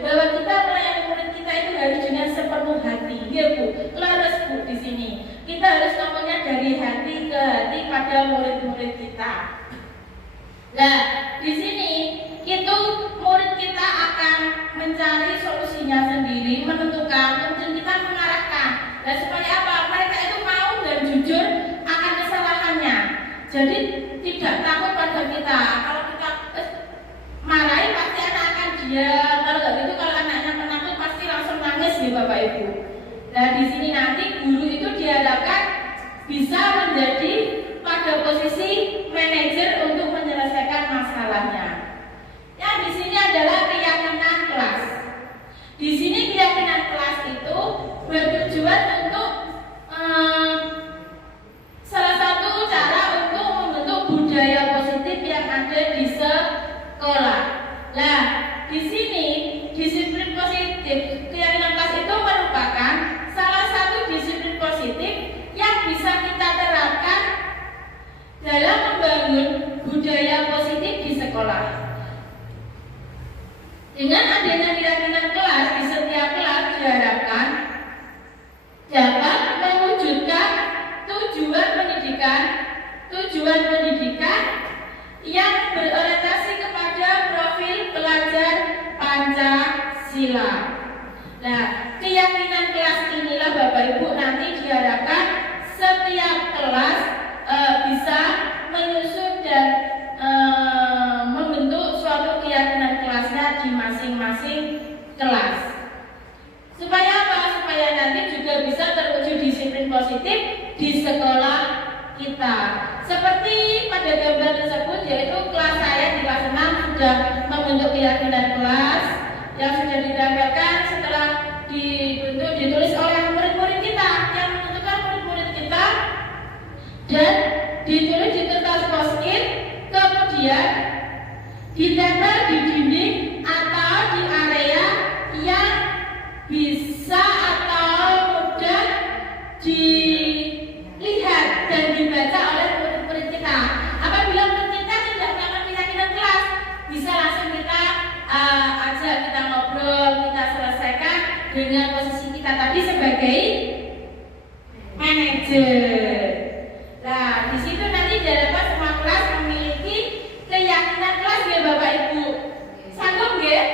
bahwa kita melayani murid kita itu harus dengan sepenuh hati, ya Bu, laras Bu di sini. Kita harus ngomongnya dari hati ke hati pada murid-murid kita. Nah, di sini itu murid kita akan mencari solusinya sendiri, menentukan, kemudian kita mengarahkan. Dan supaya apa? Mereka itu mau dan jujur akan kesalahannya. Jadi tidak takut pada kita. Kalau kita marahi pasti anak akan diam. Kalau nggak gitu, kalau anaknya penakut pasti langsung nangis ya Bapak Ibu. Nah, di sini nanti guru itu diharapkan bisa menjadi pada posisi manajer untuk menyelesaikan masalahnya. Yang di sini adalah keyakinan kelas. Di sini keyakinan kelas itu bertujuan untuk salah satu cara untuk membentuk budaya positif yang ada di sekolah. Nah, di sini disiplin positif keyakinan kelas itu merupakan salah satu disiplin positif yang bisa kita terapkan dalam membangun juga bisa terwujud disiplin positif di sekolah kita. Seperti pada gambar tersebut, yaitu kelas saya di kelas 6 sudah membentuk keyakinan kelas yang sudah ditampilkan setelah dibentuk, ditulis oleh murid-murid kita yang menentukan murid-murid kita dan ditulis di kertas post-it, kemudian ditempel di dinding atau di area yang bisa atau mudah dilihat dan dibaca oleh murid-murid kita. Apabila murid kita tidak melakukan keyakinan kelas, bisa langsung kita ajak, kita ngobrol, kita selesaikan dengan posisi kita tadi sebagai manajer. Nah, di situ nanti diharapkan semua kelas memiliki keyakinan kelas ya Bapak Ibu. Sanggup nggih?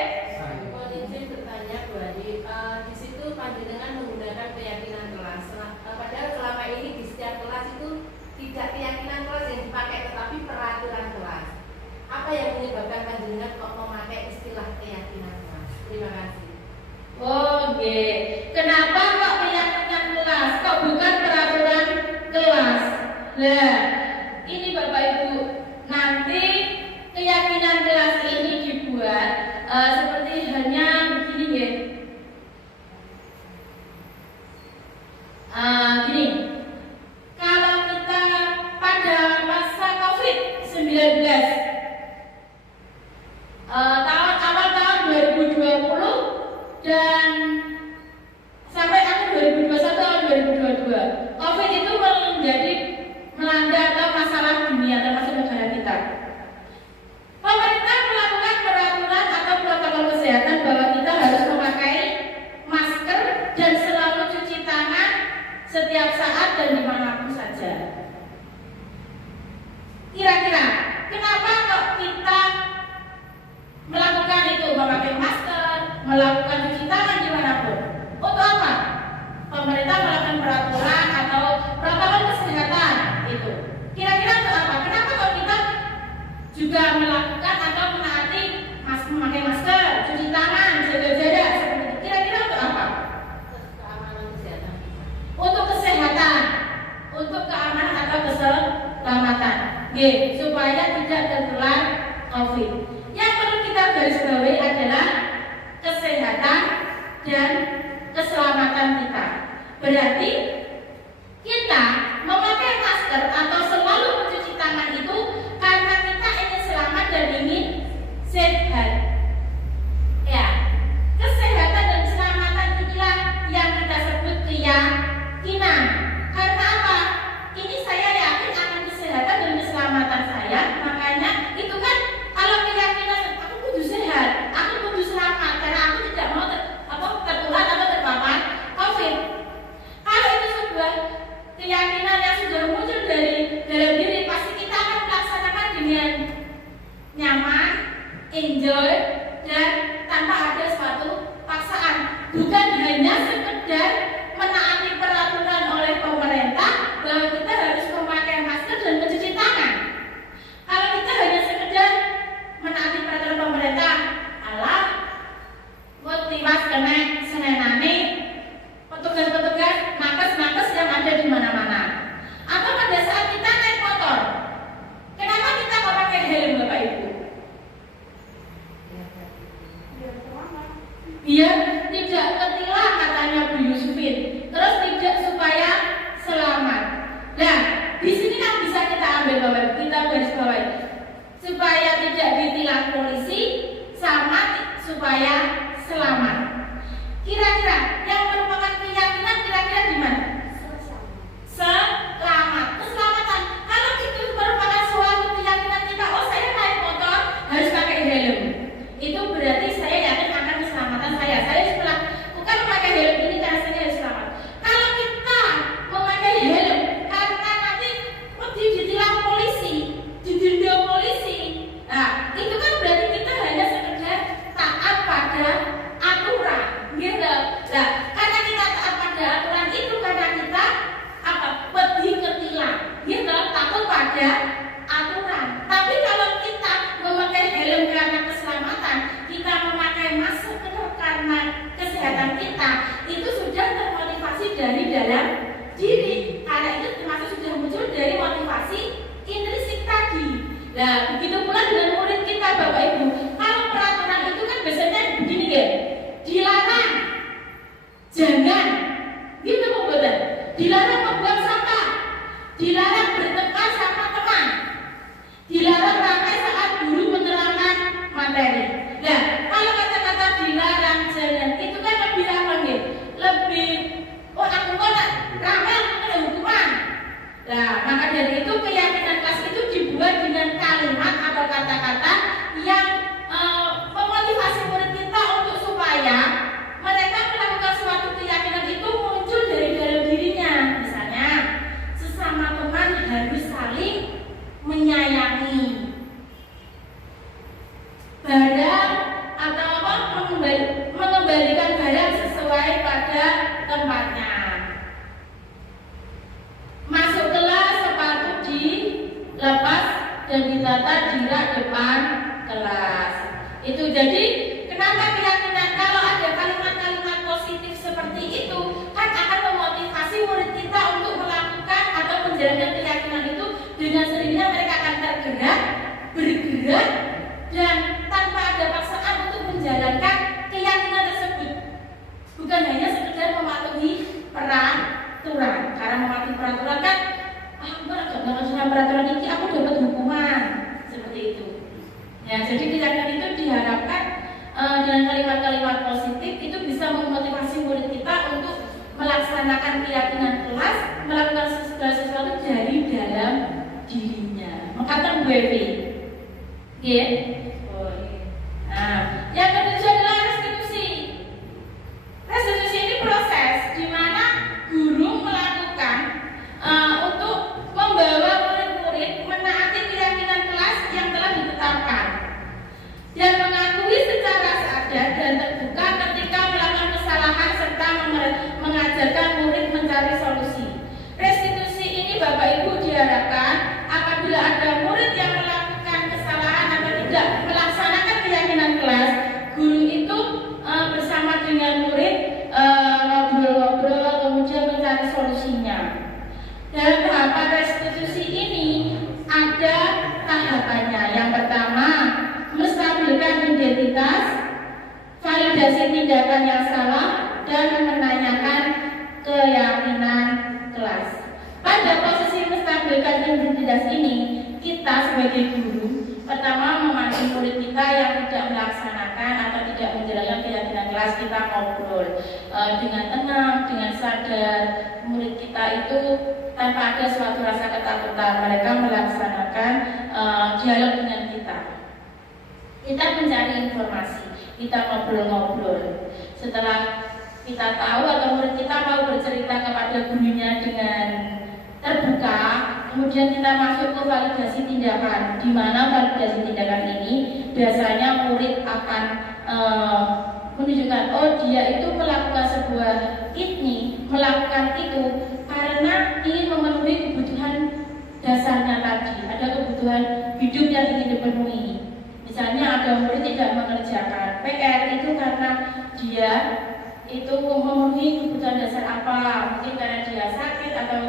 Mohon izin bertanya Bu Adi, di situ panjenengan menggunakan keyakinan kelas. Padahal selama ini di setiap kelas itu tidak keyakinan kelas yang dipakai, tetapi peraturan kelas. Apa yang menyebabkan panjenengan kok memakai istilah keyakinan kelas? Terima kasih. Oh, nggih. Kenapa kok keyakinan kelas? Kok bukan peraturan kelas? Nah, ini Bapak Ibu, nanti keyakinan kelas ini dibuat seperti hanya begini ya. Gini, kalau kita pada masa COVID-19 awal tahun 2020 dan sampai akhir 2021 tahun 2022, COVID itu menjadi melanda atau masalah dunia termasuk negara kita. Pemerintah melakukan peraturan atau protokol kesehatan bahwa kita harus memakai masker dan selalu cuci tangan setiap saat dan dimanapun saja. Kira-kira kenapa kok kita melakukan itu, memakai masker, melakukan cuci tangan dimanapun? Untuk apa? Pemerintah melakukan peraturan atau protokol kesehatan itu. Kira-kira untuk apa? Kenapa kok kita juga melakukan atau menaati memakai masker, cuci tangan, jaga jarak seperti itu? Kira-kira untuk apa? Keamanan kesehatan. Untuk kesehatan, untuk keamanan atau keselamatan. Supaya tidak tertular COVID. Yang perlu kita garis bawahi adalah kesehatan dan keselamatan kita. Berarti kita memakai masker atau selalu mencuci tangan itu karena kita ingin selamat dan ingin sehat. Ya, kesehatan dan keselamatan inilah yang kita sebut keyakinan. Karena apa? Ini saya yakin akan kesehatan dan keselamatan saya. Makanya itu kan kalau keyakinan aku kudu sehat, aku kudu selamat karena aku tidak mau tertular atau terpapar COVID. Kalau dilarang membuang sampah, dilarang bertengkar sama teman, dilarang ramai saat guru menerangkan materi. Nah, kalau kata-kata dilarang jalan itu kan lebih apa nih? Lebih, oh aku kok ramai aku kena hukuman. Nah, maka dari itu keyakinan kelas itu dibuat dengan kalimat atau kata-kata yang memotivasi murid kita untuk supaya mereka melakukan suatu keyakinan itu muncul dari dalam dirinya. Misalnya, sesama teman harus saling menyayangi. Barang atau apa mengembalikan barang sesuai pada tempatnya. Masuk kelas sepatu dilepas dan ditata di rak depan kelas. Itu jadi kenapa keyakinan kalau ada kalimat-kalimat positif seperti itu kan akan memotivasi murid kita untuk melakukan atau menjalankan keyakinan itu. Dengan sendirinya mereka akan tergerak, bergerak dan tanpa ada paksaan untuk menjalankan keyakinan tersebut. Bukan hanya sekedar mematuhi peraturan. Karena mematuhi peraturan kan kalau dengan peraturan ini aku dapat hukuman seperti itu. Ya, jadi keyakinan itu diharapkan dengan kalimat-kalimat positif itu bisa memotivasi murid kita untuk melaksanakan keyakinan kelas, melakukan segala sesuatu dari dalam dirinya. Mengatakan Bu Evi, ya. Nah, yang kedua adalah restitusi. Restitusi ini proses di mana guru melakukan untuk membawa murid-murid menaati keyakinan kelas yang telah ditetapkan dan mengakui secara sadar dan terbuka ketika melakukan kesalahan serta mengajarkan murid mencari solusi. Restitusi ini Bapak Ibu diharapkan apabila ada murid yang melakukan kesalahan atau tidak melaksanakan keyakinan kelas, guru itu bersama dengan murid ngobrol-ngobrol kemudian mencari solusinya. Dalam tahapan restitusi ini ada tahapannya. Yang pertama, menstabilkan identitas, validasi tindakan yang salah, dan menanyakan keyakinan kelas. Pada posisi menstabilkan identitas ini, kita sebagai guru pertama memanggil murid kita yang tidak melaksanakan atau tidak menjalankan keyakinan kelas, kita ngobrol dengan tenang, dengan sadar. Murid kita itu tanpa ada suatu rasa ketakutan, mereka melaksanakan dialog dengan kita. Kita mencari informasi, kita ngobrol-ngobrol. Setelah kita tahu atau murid kita mau bercerita kepada gurunya dengan terbuka, kemudian kita masuk ke validasi tindakan. Di mana validasi tindakan ini biasanya murid akan menunjukkan, oh dia itu melakukan sebuah ini, melakukan itu karena ingin memenuhi kebutuhan dasarnya tadi. Ada kebutuhan hidup yang ingin dipenuhi. Misalnya ada murid tidak mengerjakan PR itu karena dia itu memenuhi kebutuhan dasar apa? Mungkin karena dia sakit atau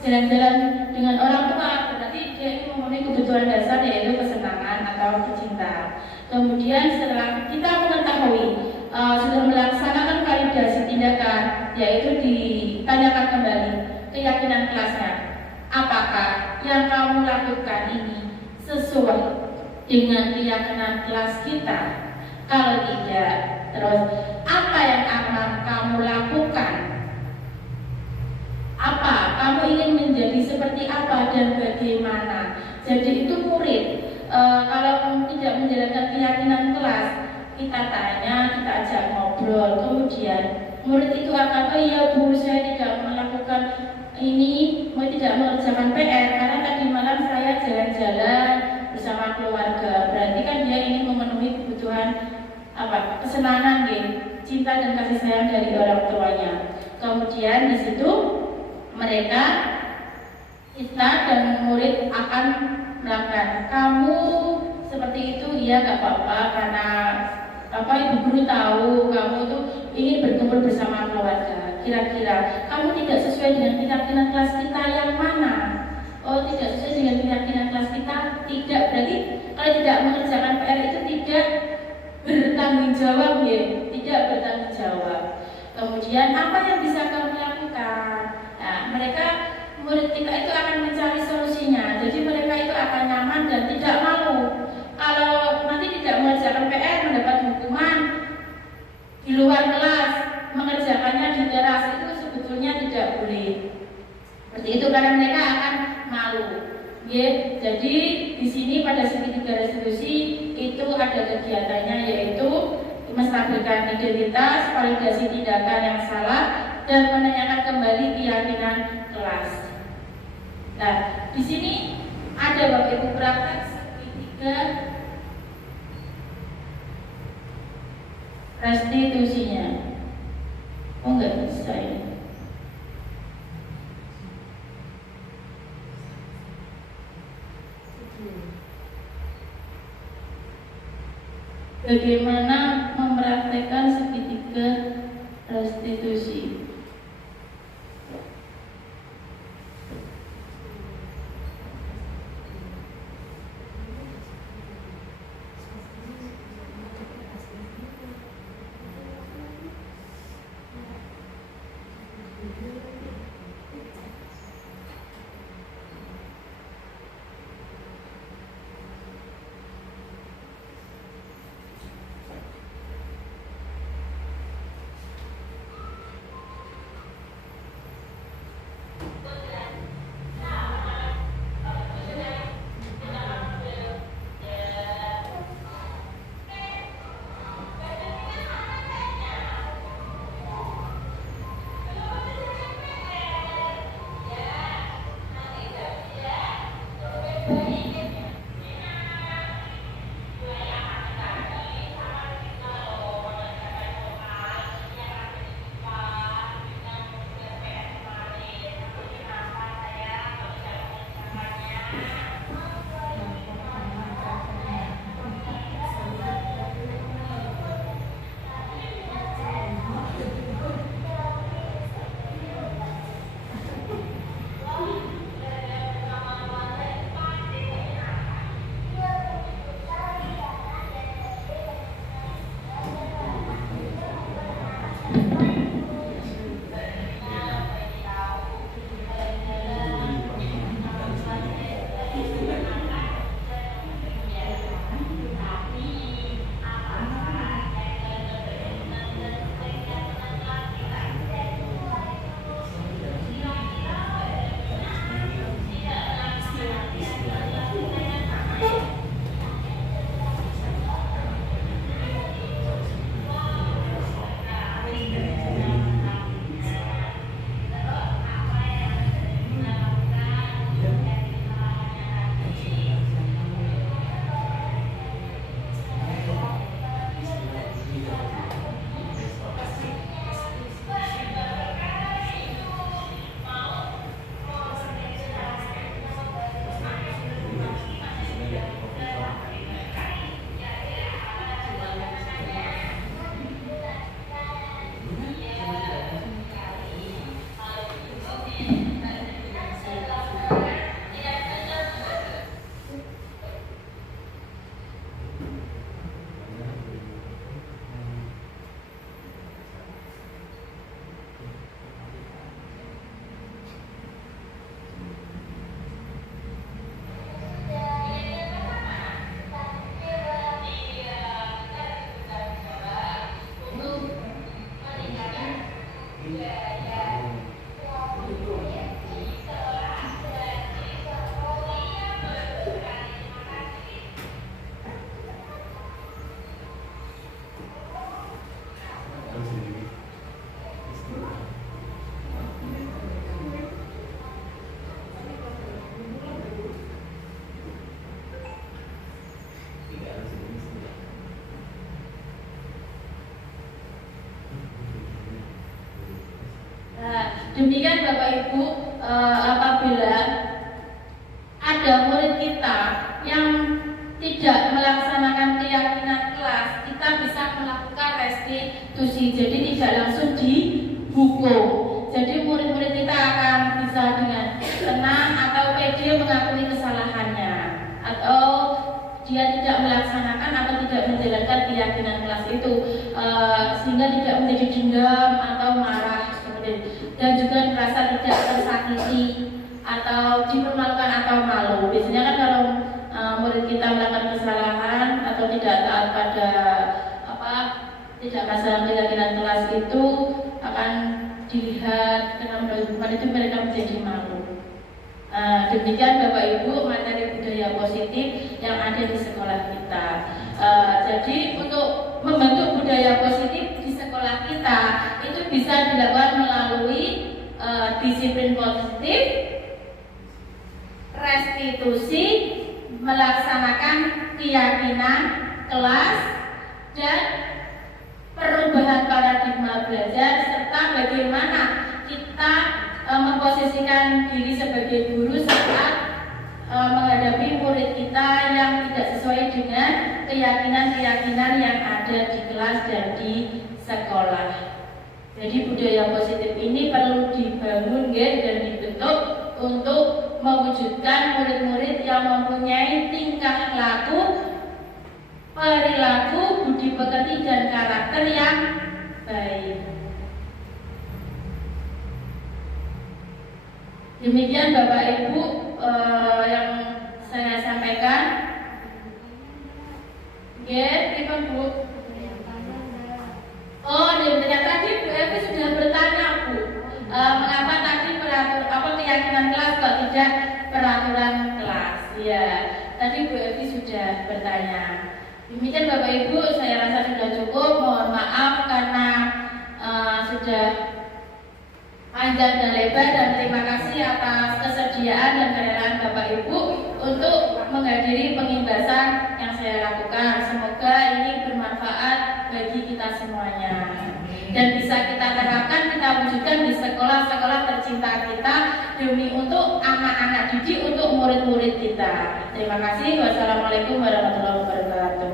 jalan-jalan dengan orang tua, berarti dia itu memenuhi kebutuhan dasar yaitu kesenangan atau kecintaan. Kemudian setelah kita mengetahui sudah melaksanakan validasi tindakan, yaitu ditanyakan kembali keyakinan kelasnya. Apakah yang kamu lakukan ini sesuai dengan keyakinan kelas kita? Kalau tidak, terus apa yang akan kamu lakukan? Apa? Kamu ingin menjadi seperti apa dan bagaimana? Jadi itu murid kalau tidak menjalankan keyakinan kelas, kita tanya, kita ajak ngobrol. Kemudian murid itu akan, oh iya Bu, saya tidak melakukan ini, tidak mengerjakan PR karena tadi malam saya jalan-jalan bersama keluarga. Berarti kan dia ingin memenuhi kebutuhan kesenangan, cinta dan kasih sayang dari orang tuanya. Kemudian di situ mereka, kita dan murid akan melakukan, kamu seperti itu ya gak apa-apa karena ibu guru tahu kamu itu ingin berkumpul bersama keluarga. Kira-kira kamu tidak sesuai dengan keyakinan kelas kita yang mana? Oh, tidak sesuai dengan keyakinan kelas kita? Tidak, berarti kalau tidak mengerjakan PR itu tidak bertanggung jawab, ya, tidak bertanggung jawab. Kemudian apa yang bisa kamu lakukan? Seperti itu karena mereka akan malu. Ya, jadi di sini pada segitiga restitusi itu ada kegiatannya yaitu menstabilkan identitas, validasi tindakan yang salah, dan menanyakan kembali keyakinan kelas. Nah, di sini ada Bapak Ibu praktek segitiga restitusinya. Oh enggak bisa ya. Bagaimana mempraktekkan segitiga restitusi? Demikian Bapak Ibu, apabila ada murid kita yang tidak melaksanakan keyakinan kelas, kita bisa melakukan restitusi. Jadi tidak langsung dihukum. Jadi murid-murid kita akan bisa dengan tenang atau pede mengakui kesalahannya, atau dia tidak melaksanakan atau tidak menjalankan keyakinan kelas itu, sehingga tidak menjadi dendam atau marah, dan juga merasa tidak tersakiti atau dipermalukan atau malu. Biasanya kan kalau murid kita melakukan kesalahan atau tidak taat pada tidak masalah keyakinan kelas itu akan dilihat dengan hukuman itu mereka menjadi malu. Demikian Bapak Ibu materi budaya positif yang ada di sekolah kita. Jadi untuk membentuk budaya positif di sekolah kita itu bisa dilakukan melalui disiplin positif, restitusi, melaksanakan keyakinan kelas, dan perubahan paradigma belajar, serta bagaimana kita memposisikan diri sebagai guru saat menghadapi murid kita yang tidak sesuai dengan keyakinan-keyakinan yang ada di kelas dan di sekolah. Jadi budaya positif ini perlu dibangun dan dibentuk untuk mewujudkan murid-murid yang mempunyai tingkah laku, perilaku, budi pekerti, dan karakter yang baik. Demikian Bapak Ibu yang saya sampaikan. Terima Bu. Oh, ternyata tadi Bu Evi sudah bertanya Bu, mengapa tadi keyakinan kelas kok tidak peraturan kelas? Ya, tadi Bu Evi sudah bertanya. Demikian Bapak Ibu, saya rasa sudah cukup. Mohon maaf karena sudah panjang dan lebar, dan terima kasih atas kesediaan dan kerelaan Bapak Ibu untuk menghadiri pengimbasan yang saya lakukan. Semoga ini bermanfaat bagi kita semuanya dan bisa kita terapkan, kita wujudkan di sekolah-sekolah tercinta kita demi untuk anak-anak didik, untuk murid-murid kita. Terima kasih. Wassalamualaikum warahmatullahi wabarakatuh.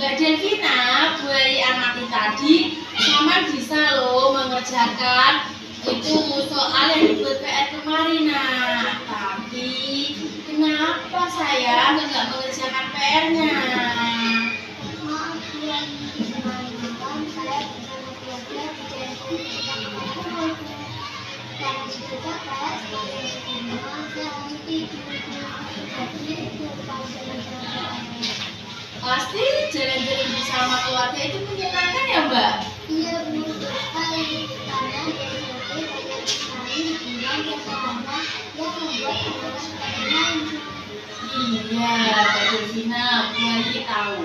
Mbak Devina, buai amati tadi, Mama bisa loh mengerjakan itu soal yang dibuat PR kemarin. Nah, tapi kenapa saya nggak mengerjakan PR-nya? Maaf ya, kemarin saya bisa belajar di capek, semua jangan tidur. Jadi bukan jalan-jalan. Pasti jalan-jalan bersama keluarga itu menyenangkan ya Mbak? Iya betul sekali, karena dari banyak sekali hiburan yang sederhana yang membuat anak bermain. Iya, Mbak Delvina, Buayi tahu.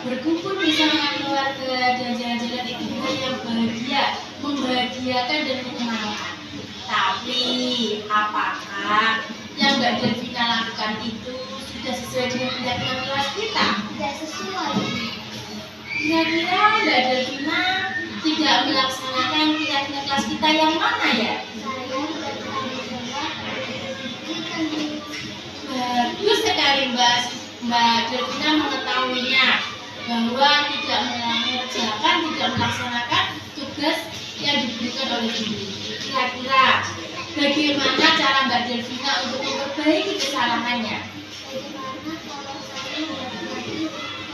Berkumpul bersama keluarga dan jalan-jalan itu hal yang bahagia, membahagiakan dan menyenangkan. Tapi, apakah yang Mbak Delvina lakukan itu sudah sesuai dengan keyakinan kelas kita? Tidak sesuai. Kira-kira Mbak Delvina tidak melaksanakan keyakinan kelas kita yang mana ya? Saya tidak pernah mencoba berikan Bagus sekali Mbak Delvina mengetahuinya bahwa tidak mengerjakan, tidak melaksanakan tugas yang diberikan oleh guru. Kira-kira bagaimana cara Mbak Delvina untuk memperbaiki kesalahannya? bagaimana kalau saya tidak lagi karena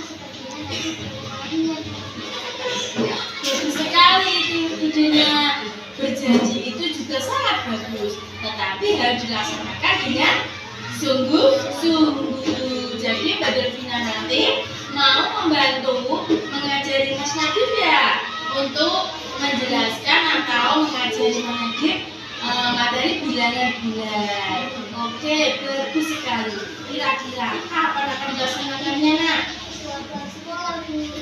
sepertinya nanti kemarinnya. Bagus sekali itu idenya. Berjanji itu juga sangat bagus, tetapi harus dilaksanakan dengan sungguh-sungguh. Jadi Mbak Delvina nanti mau membantu mengajari Mas Nadif ya untuk menjelaskan atau mengajari Mas Nadif materi bilangan bulan. Oke, bagus sekali. Kira-kira kapan akan dilaksanakannya nak? Setelah sekolah dulu.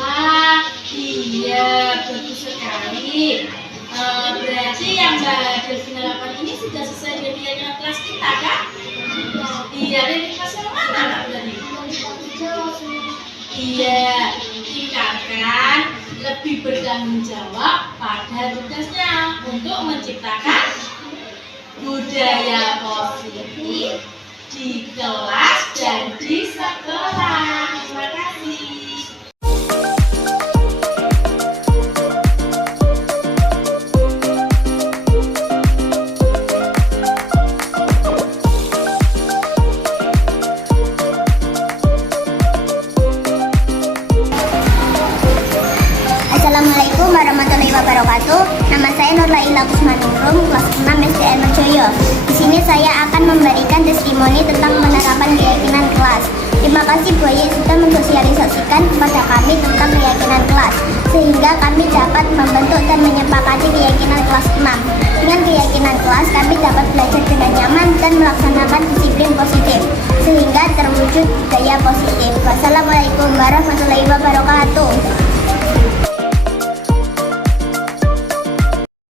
Wah, iya, bagus sekali. Berarti yang Mbak Delvina lakukan ini sudah sesuai dengan keyakinan kelas kita kan? Iya, dari kelas yang mana nak berarti? Iya, tingkatkan lebih bertanggung jawab pada tugasnya untuk menciptakan budaya positif di kelas dan di sekolah. Terima kasih. Assalamualaikum warahmatullahi wabarakatuh. Nama saya Nurlaila Kusmanurung, kelas 6 SDN Merjoyo. Di sini saya akan memberikan testimoni tentang penerapan keyakinan kelas. Terima kasih Bu Ayi sudah mensosialisasikan kepada kami tentang keyakinan kelas, sehingga kami dapat membentuk dan menyepakati keyakinan kelas 6. Dengan keyakinan kelas, kami dapat belajar dengan nyaman dan melaksanakan disiplin positif, sehingga terwujud budaya positif. Wassalamualaikum warahmatullahi